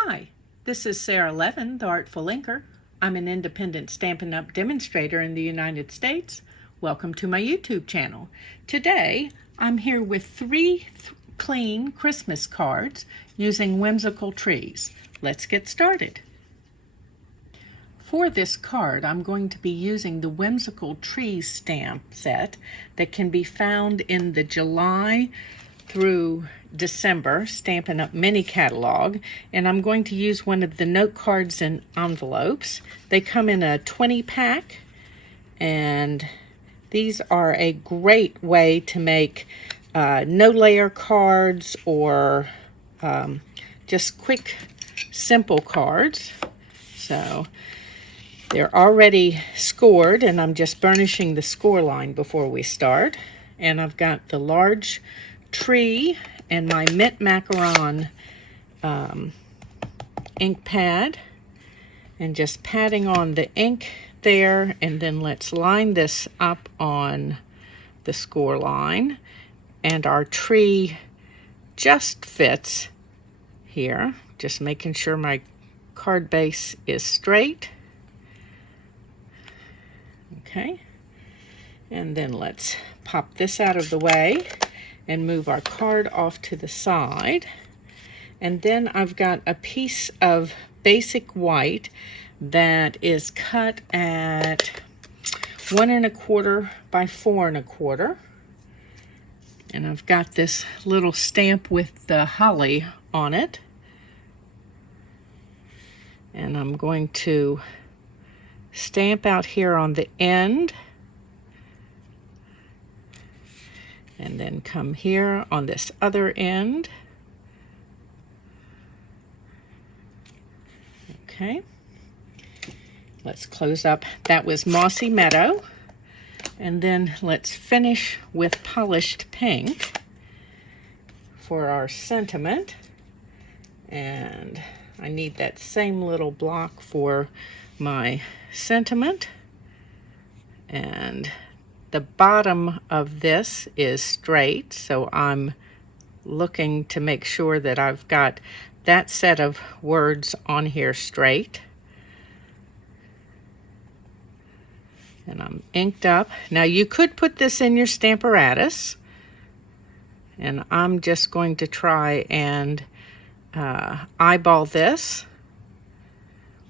Hi, this is Sara Levin, the Artful Inker. I'm an independent Stampin' Up! Demonstrator in the United States. Welcome to my YouTube channel. Today, I'm here with three clean Christmas cards using Whimsical Trees. Let's get started. For this card, I'm going to be using the Whimsical Trees stamp set that can be found in the July through December Stampin' Up! Mini catalog, and I'm going to use one of the note cards and envelopes. They come in a 20 pack, and these are a great way to make no layer cards or just quick, simple cards. So they're already scored, and I'm just burnishing the score line before we start. And I've got the large tree and my mint macaron ink pad, and just patting on the ink there, and then let's line this up on the score line, and our tree just fits here, just making sure my card base is straight. Okay, and then let's pop this out of the way and move our card off to the side. And then I've got a piece of basic white that is cut at 1 1/4 by 4 1/4. And I've got this little stamp with the holly on it. And I'm going to stamp out here on the end, and then come here on this other end. Okay, let's close up. That was Mossy Meadow. And then let's finish with Polished Pink for our sentiment. And I need that same little block for my sentiment. And the bottom of this is straight, so I'm looking to make sure that I've got that set of words on here straight. And I'm inked up. Now you could put this in your Stamparatus, and I'm just going to try and eyeball this,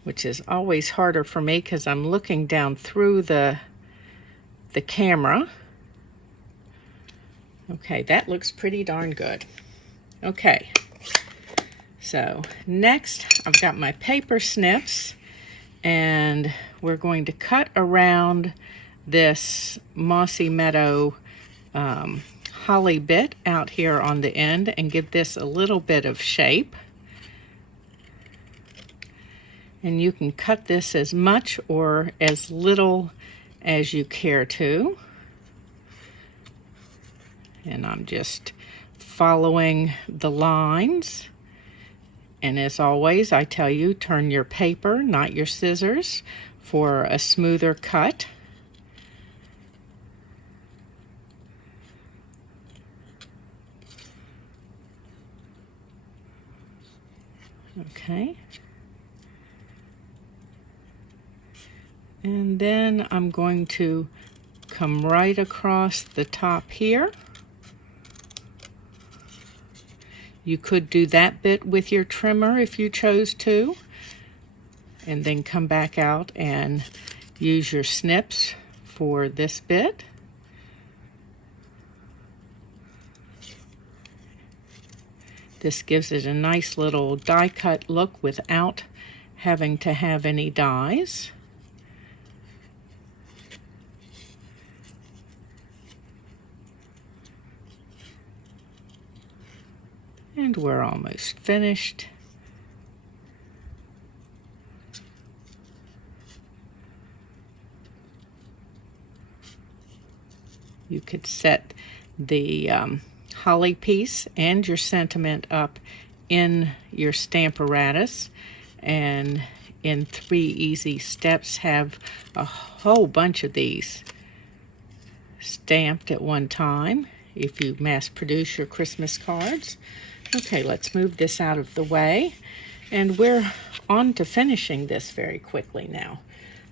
which is always harder for me because I'm looking down through the camera. Okay, that looks pretty darn good. Okay, so next I've got my paper snips, and we're going to cut around this Mossy Meadow holly bit out here on the end and give this a little bit of shape. And you can cut this as much or as little as you care to. And I'm just following the lines. And as always, I tell you, turn your paper, not your scissors, for a smoother cut. Okay. And then I'm going to come right across the top here. You could do that bit with your trimmer if you chose to, and then come back out and use your snips for this bit. This gives it a nice little die cut look without having to have any dies. And we're almost finished. You could set the holly piece and your sentiment up in your Stamparatus, and in 3 easy steps have a whole bunch of these stamped at one time if you mass produce your Christmas cards. Okay, let's move this out of the way. And we're on to finishing this very quickly now.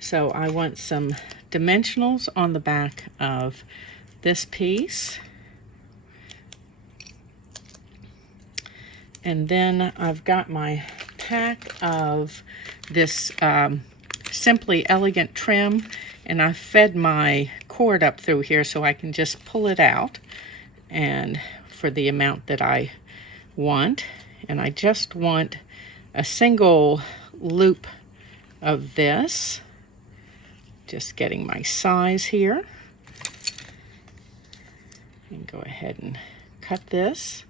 So I want some dimensionals on the back of this piece. And then I've got my pack of this Simply Elegant trim, and I fed my cord up through here so I can just pull it out and for the amount that I want. And I just want a single loop of this. Just getting my size here. And go ahead and cut this.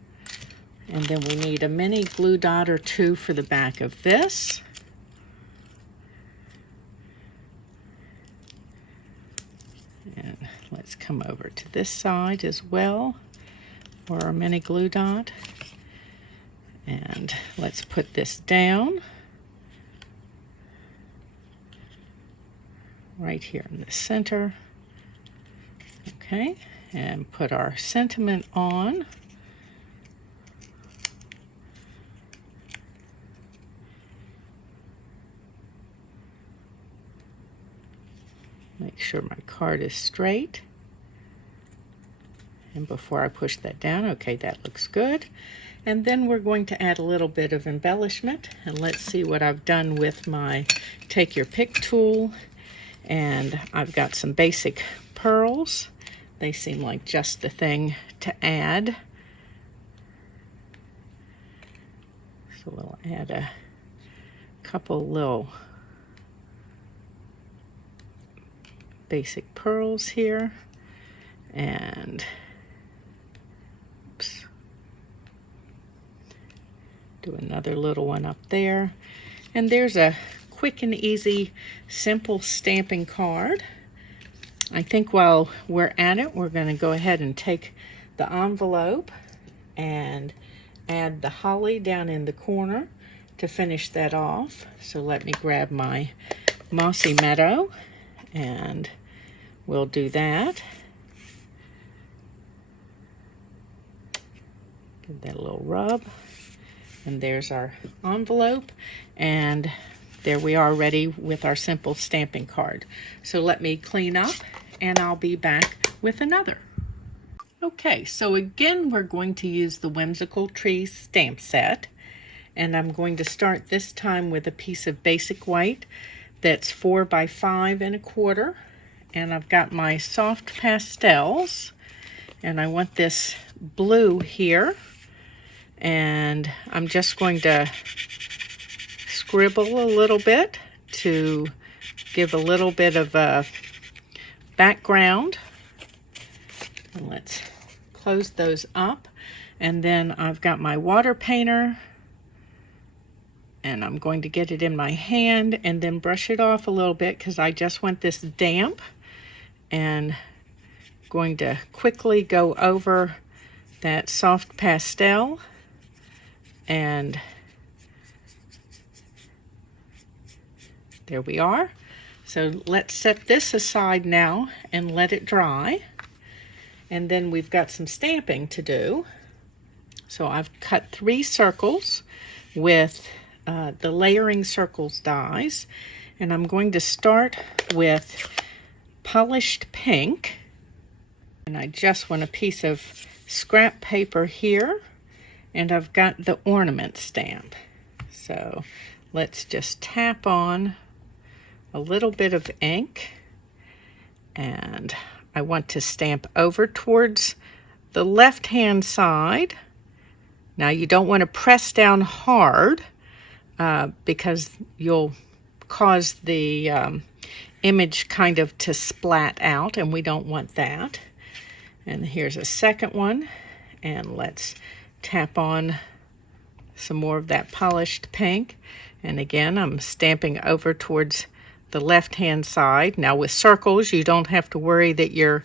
And then we need a mini glue dot or two for the back of this. And let's come over to this side as well for our mini glue dot. And let's put this down right here in the center. Okay, and put our sentiment on. Make sure my card is straight. And before I push that down, okay, that looks good. And then we're going to add a little bit of embellishment. And let's see what I've done with my Take Your Pick tool. And I've got some basic pearls. They seem like just the thing to add. So we'll add a couple little basic pearls here, and oops, do another little one up there. And there's a quick and easy simple stamping card. I think while we're at it, we're going to go ahead and take the envelope and add the holly down in the corner to finish that off. So let me grab my Mossy Meadow and we'll do that. Give that a little rub. And there's our envelope. And there we are, ready with our simple stamping card. So let me clean up and I'll be back with another. Okay, so again, we're going to use the Whimsical Trees stamp set. And I'm going to start this time with a piece of basic white that's 4 by 5 1/4. And I've got my soft pastels. And I want this blue here. And I'm just going to scribble a little bit to give a little bit of a background. And let's close those up. And then I've got my water painter. And I'm going to get it in my hand and then brush it off a little bit because I just want this damp. And going to quickly go over that soft pastel. And there we are. So let's set this aside now and let it dry. And then we've got some stamping to do. So I've cut 3 circles with the layering circles dies, and I'm going to start with polished pink, and I just want a piece of scrap paper here, and I've got the ornament stamp. So let's just tap on a little bit of ink, and I want to stamp over towards the left hand side. Now you don't want to press down hard because you'll cause the image kind of to splat out, and we don't want that. And here's a second one, and let's tap on some more of that polished pink. And again, I'm stamping over towards the left hand side. Now with circles, you don't have to worry that you're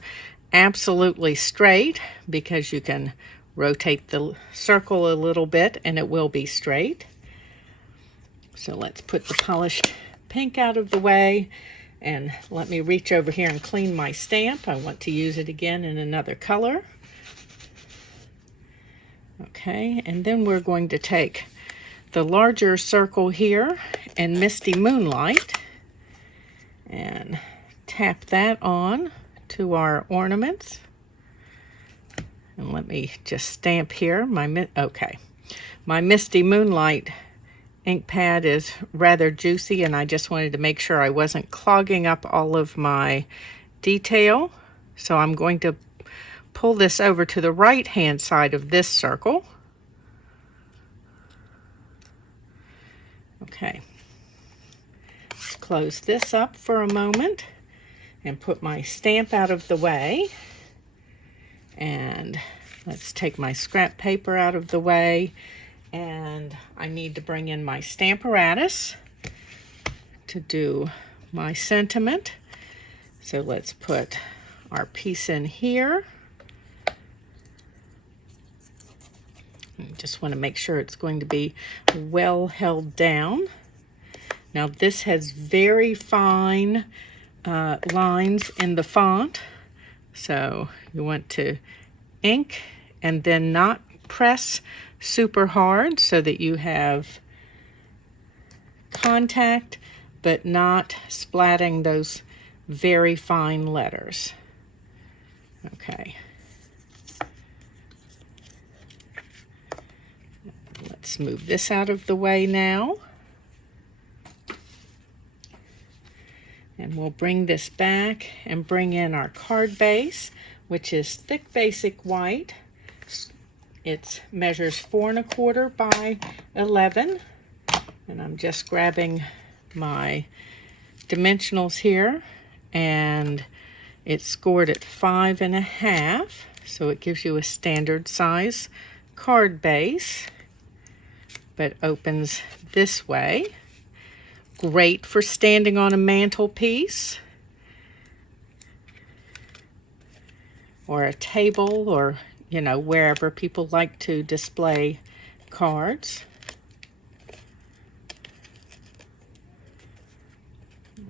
absolutely straight because you can rotate the circle a little bit and it will be straight. So let's put the polished pink out of the way, and let me reach over here and clean my stamp. I want to use it again in another color. Okay, and then we're going to take the larger circle here in Misty Moonlight and tap that on to our ornaments. And let me just stamp here. My Misty Moonlight ink pad is rather juicy, and I just wanted to make sure I wasn't clogging up all of my detail. So I'm going to pull this over to the right hand side of this circle. Okay, let's close this up for a moment and put my stamp out of the way. And let's take my scrap paper out of the way. And I need to bring in my Stamparatus to do my sentiment. So let's put our piece in here. I just want to make sure it's going to be well held down. Now this has very fine lines in the font, so you want to ink and then not press super hard so that you have contact but not splatting those very fine letters. Okay. Let's move this out of the way now. And we'll bring this back and bring in our card base, which is thick basic white. It measures 4 1/4 by 11. And I'm just grabbing my dimensionals here, and it's scored at 5 1/2. So it gives you a standard size card base, but opens this way. Great for standing on a mantelpiece or a table, or wherever people like to display cards.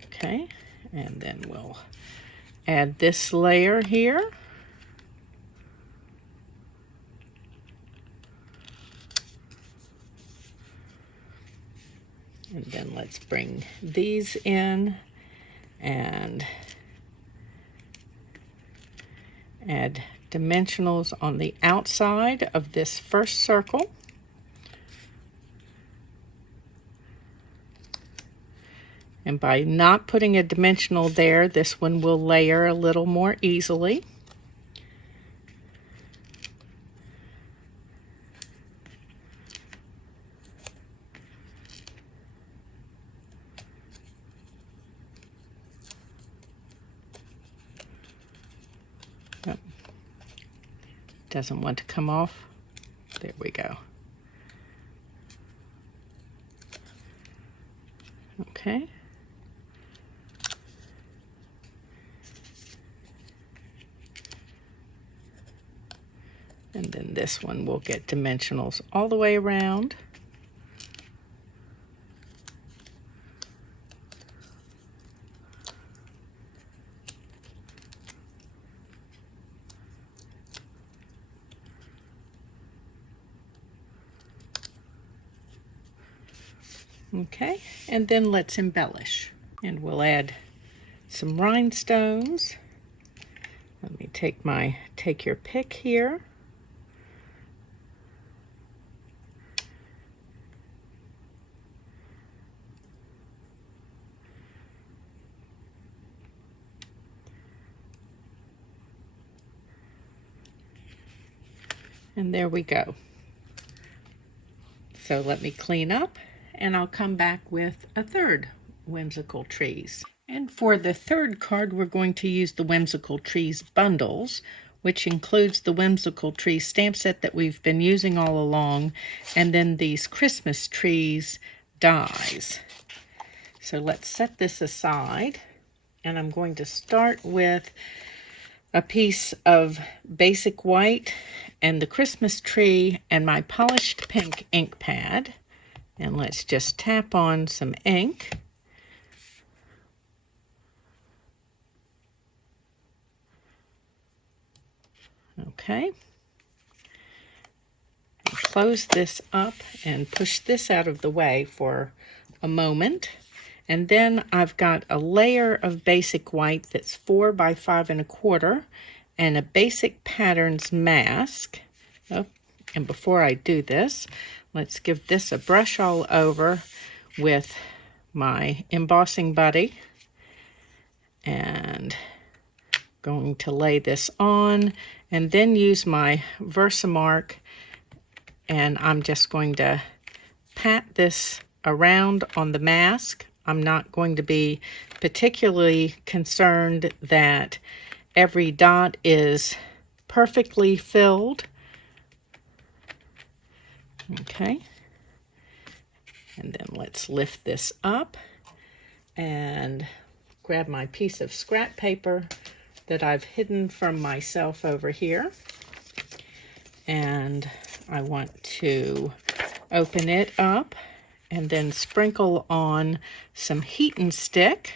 Okay, and then we'll add this layer here. And then let's bring these in and add dimensionals on the outside of this first circle. And by not putting a dimensional there, this one will layer a little more easily. Doesn't want to come off. There we go. Okay. And then this one will get dimensionals all the way around. Okay, and then let's embellish. And we'll add some rhinestones. Let me take your pick here. And there we go. So let me clean up, and I'll come back with a third Whimsical Trees. And for the third card, we're going to use the Whimsical Trees bundles, which includes the Whimsical Trees stamp set that we've been using all along, and then these Christmas trees dies. So let's set this aside, and I'm going to start with a piece of basic white and the Christmas tree and my polished pink ink pad. And let's just tap on some ink. Okay. close this up and push this out of the way for a moment. And then I've got a layer of basic white that's 4 by 5 1/4 and a basic patterns mask. Oh, and before I do this, let's give this a brush all over with my embossing buddy. And going to lay this on and then use my Versamark, and I'm just going to pat this around on the mask. I'm not going to be particularly concerned that every dot is perfectly filled. Okay. And then let's lift this up and grab my piece of scrap paper that I've hidden from myself over here. And I want to open it up and then sprinkle on some heat and stick.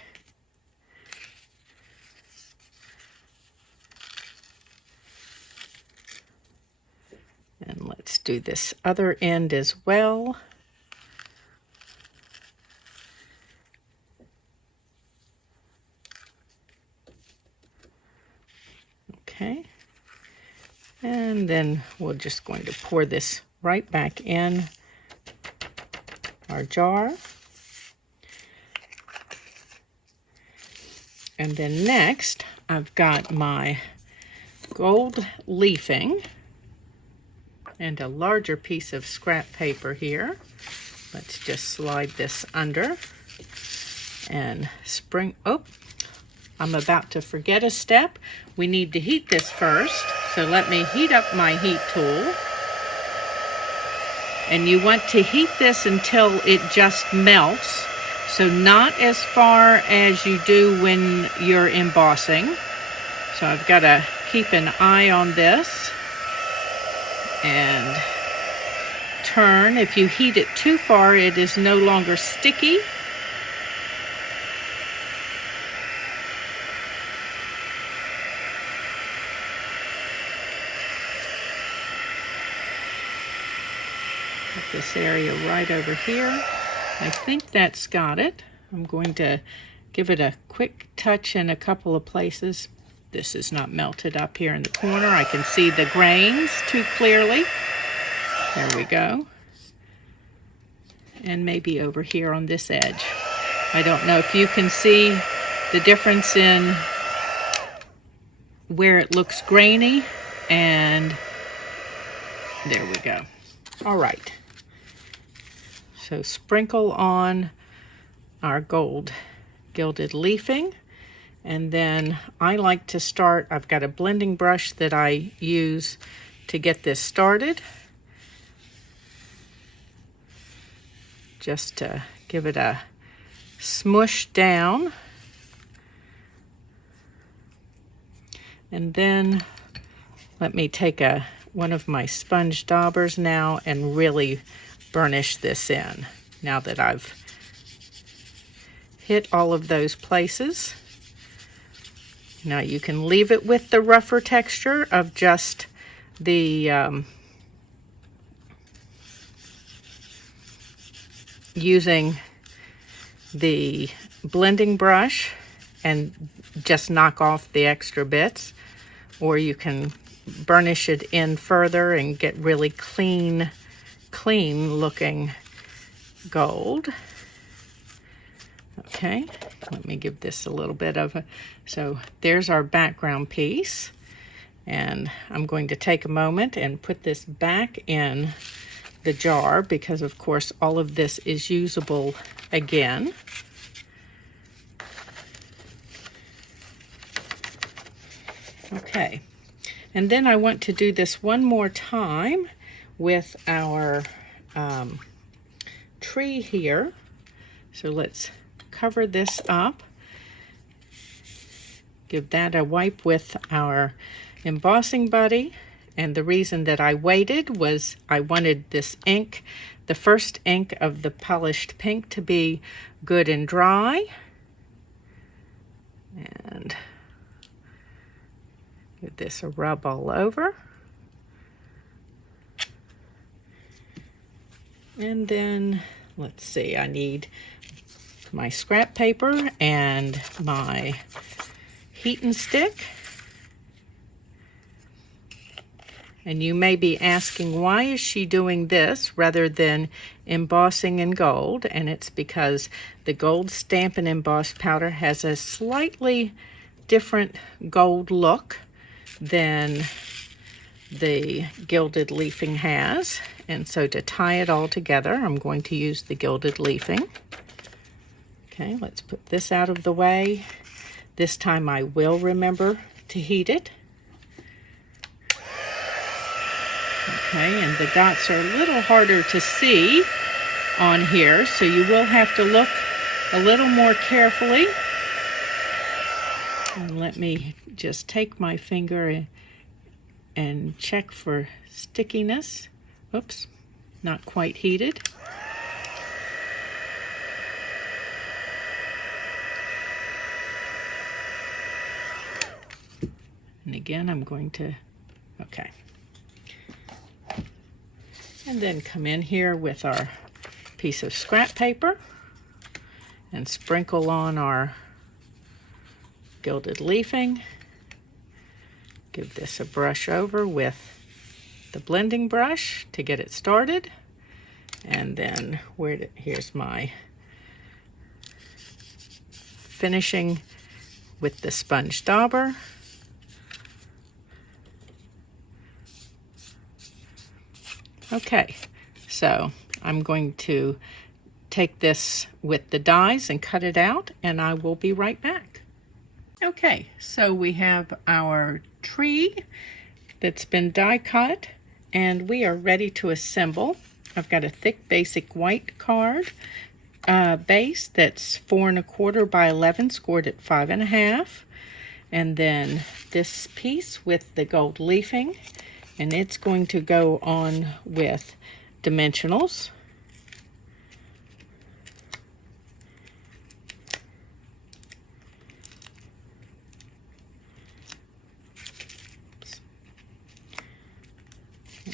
And let's do this other end as well. Okay. And then we're just going to pour this right back in our jar. And then next, I've got my gold leafing and a larger piece of scrap paper here. Let's just slide this under and I'm about to forget a step. We need to heat this first, so let me heat up my heat tool. And you want to heat this until it just melts, so not as far as you do when you're embossing. So I've got to keep an eye on this and turn. If you heat it too far, it is no longer sticky. This area right over here. I think that's got it. I'm going to give it a quick touch in a couple of places. This is not melted up here in the corner. I can see the grains too clearly. There we go. And maybe over here on this edge. I don't know if you can see the difference in where it looks grainy, and there we go. All right. So sprinkle on our gold gilded leafing, and then I like to start, I've got a blending brush that I use to get this started, just to give it a smush down. And then let me take one of my sponge daubers now and really burnish this in, now that I've hit all of those places. Now you can leave it with the rougher texture of just the using the blending brush and just knock off the extra bits, or you can burnish it in further and get really clean looking gold. Okay, let me give this a little bit of a, so there's our background piece, and I'm going to take a moment and put this back in the jar because of course all of this is usable again. Okay, and then I want to do this one more time with our tree here. So let's cover this up, give that a wipe with our embossing buddy. And the reason that I waited was I wanted this ink, the first ink of the polished pink, to be good and dry. And give this a rub all over. And then, let's see, I need my scrap paper and my heat and stick. And you may be asking, why is she doing this rather than embossing in gold? And it's because the gold Stampin' Emboss powder has a slightly different gold look than the gilded leafing has. And so to tie it all together, I'm going to use the gilded leafing. Okay, let's put this out of the way. This time I will remember to heat it. Okay, and the dots are a little harder to see on here, so you will have to look a little more carefully. And let me just take my finger and check for stickiness. Oops, not quite heated. And again, I'm going to, okay. And then come in here with our piece of scrap paper and sprinkle on our gilded leafing. Give this a brush over with the blending brush to get it started. And then here's my finishing with the sponge dauber. Okay, so I'm going to take this with the dies and cut it out, and I will be right back. Okay, so we have our tree that's been die cut, and we are ready to assemble. I've got a thick basic white card base that's 4 1/4 by 11, scored at 5 1/2, and then this piece with the gold leafing. And it's going to go on with dimensionals.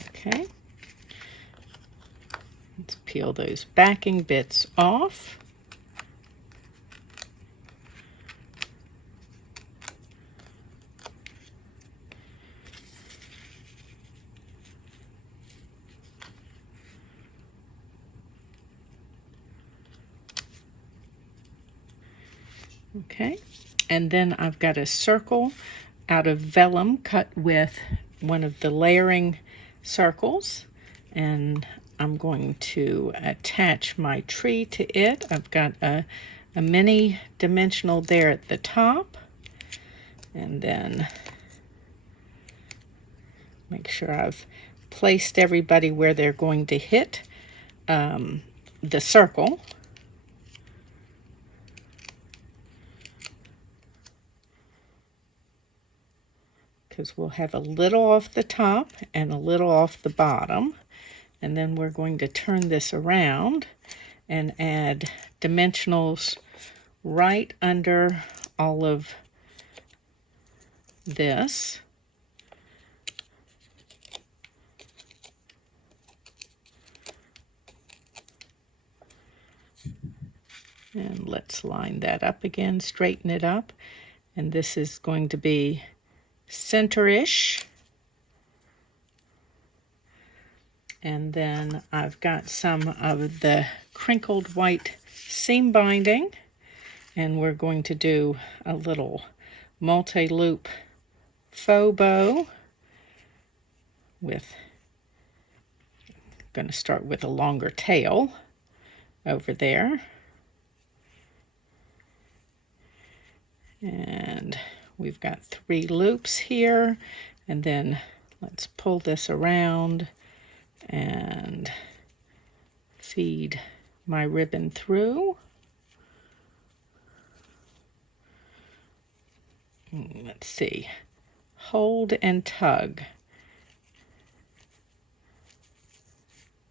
Okay. Let's peel those backing bits off. Okay, and then I've got a circle out of vellum cut with one of the layering circles, and I'm going to attach my tree to it. I've got a mini dimensional there at the top, and then make sure I've placed everybody where they're going to hit the circle. Because we'll have a little off the top and a little off the bottom. And then we're going to turn this around and add dimensionals right under all of this. And let's line that up again, straighten it up. And this is going to be center-ish. And then I've got some of the crinkled white seam binding, and we're going to do a little multi-loop faux bow with, going to start with a longer tail over there. And we've got 3 loops here, and then let's pull this around and feed my ribbon through. Let's see, hold and tug.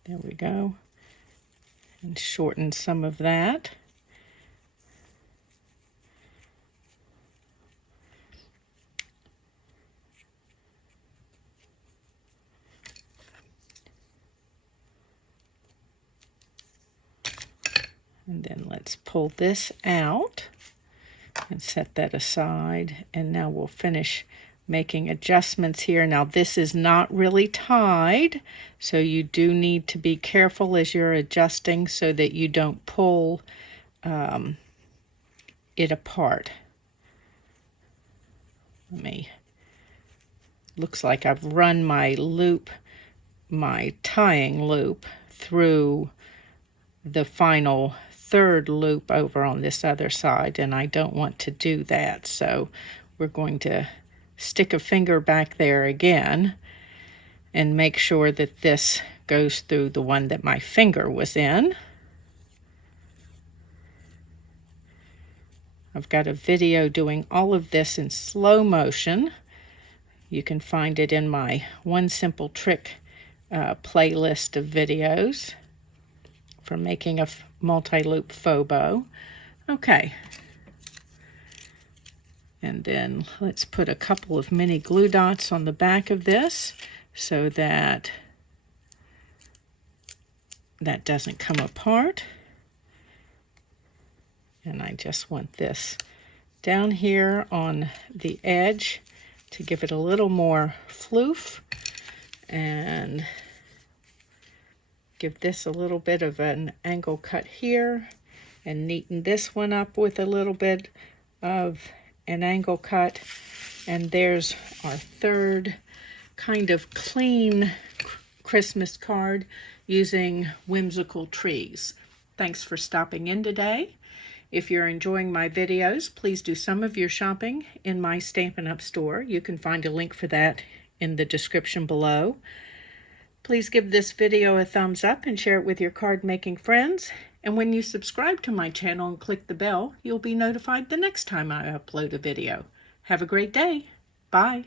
There we go. And shorten some of that. And then let's pull this out and set that aside. And now we'll finish making adjustments here. Now this is not really tied, so you do need to be careful as you're adjusting so that you don't pull it apart. Looks like I've run my loop, my tying loop, through the final third loop over on this other side, and I don't want to do that, so we're going to stick a finger back there again and make sure that this goes through the one that my finger was in. I've got a video doing all of this in slow motion. You can find it in my One Simple Trick playlist of videos for making a multi-loop faux bow. Okay. And then let's put a couple of mini glue dots on the back of this so that that doesn't come apart. And I just want this down here on the edge to give it a little more floof and give this a little bit of an angle cut here and neaten this one up with a little bit of an angle cut. And there's our third kind of clean Christmas card using Whimsical Trees. Thanks for stopping in today. If you're enjoying my videos, please do some of your shopping in my Stampin' Up! Store. You can find a link for that in the description below. Please give this video a thumbs up and share it with your card-making friends. And when you subscribe to my channel and click the bell, you'll be notified the next time I upload a video. Have a great day. Bye.